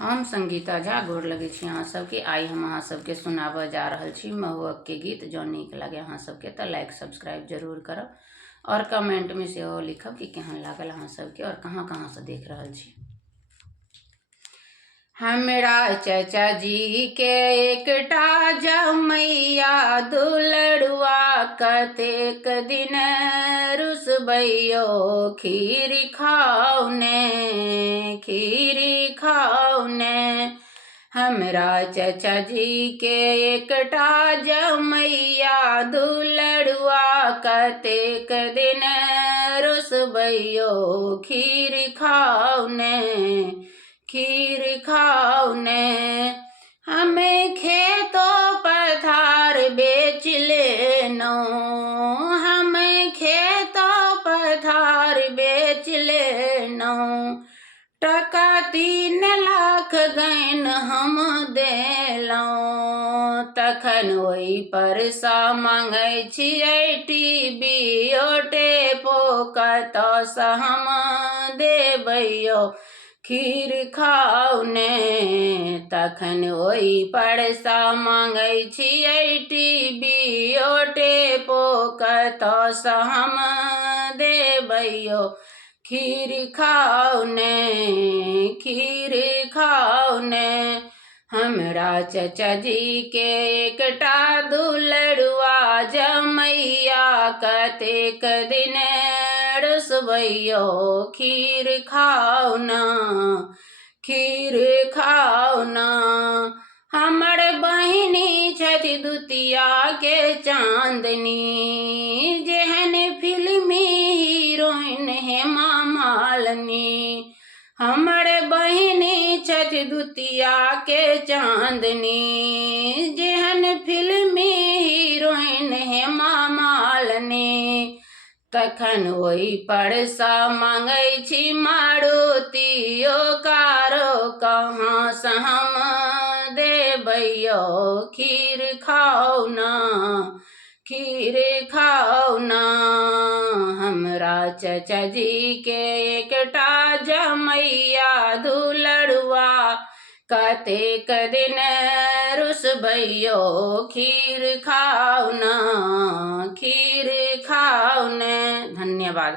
हम संगीता झा गोर लगे छी अहाँ सबके। आई हम अहाँ सबके सुनाबऽ जा रहल छी महुअक के गीत। जो नीक लगे अहाँ सबके तो लाइक सब्सक्राइब जरूर करब और कमेंट में सेहो लिखब कि केहन लागल अहाँ सबके और कहाँ कहाँ से देख रहल छी। हमरा चाचा जी के एकटा जमैया दुलड़ुआ कतेक दिन रुसबैयो खीरी खाउने। हमरा चाचा जी के एकटा जमैया दुलड़ुआ कतेक दिन रुसबैयो खीर खाउने। हमें खेतों पथार बेच लेनो, हमें खेतों पथार बेच लेनो। टका 3 लाख गैन हम देलौं। तखन ओहि पर सा मांगै छियै टीवी टेपो कतऽसँ हम देबैयो खीर खाउने। तखन ओहि पर सा मांगै छियै टीवी टेपो कतऽसँ हम देबैयो खीर खाउने। हमरा चाचा जी के एकटा दुलड़ुआ जमैया कतेक दिन रुसबैयो खीर खाउना। हमर बहिनी छथि दुतिया के चांदनी, जेहन फिल्मी हीरोइन हेमा मालिनी। हमर बहिनी छथि दुतिया के चांदनी, जेहन फिल्मी हीरोइन हेमा मालिनी। तखन ओहि पर सा मांगै छी मारुतियो कारो कहाँसँ हम देबैयो खीर खाउना। हमरा चाचा जी के एकटा जमैया दुलड़ुआ कतेक दिन रुसबैयो खीर खाउने। धन्यवाद।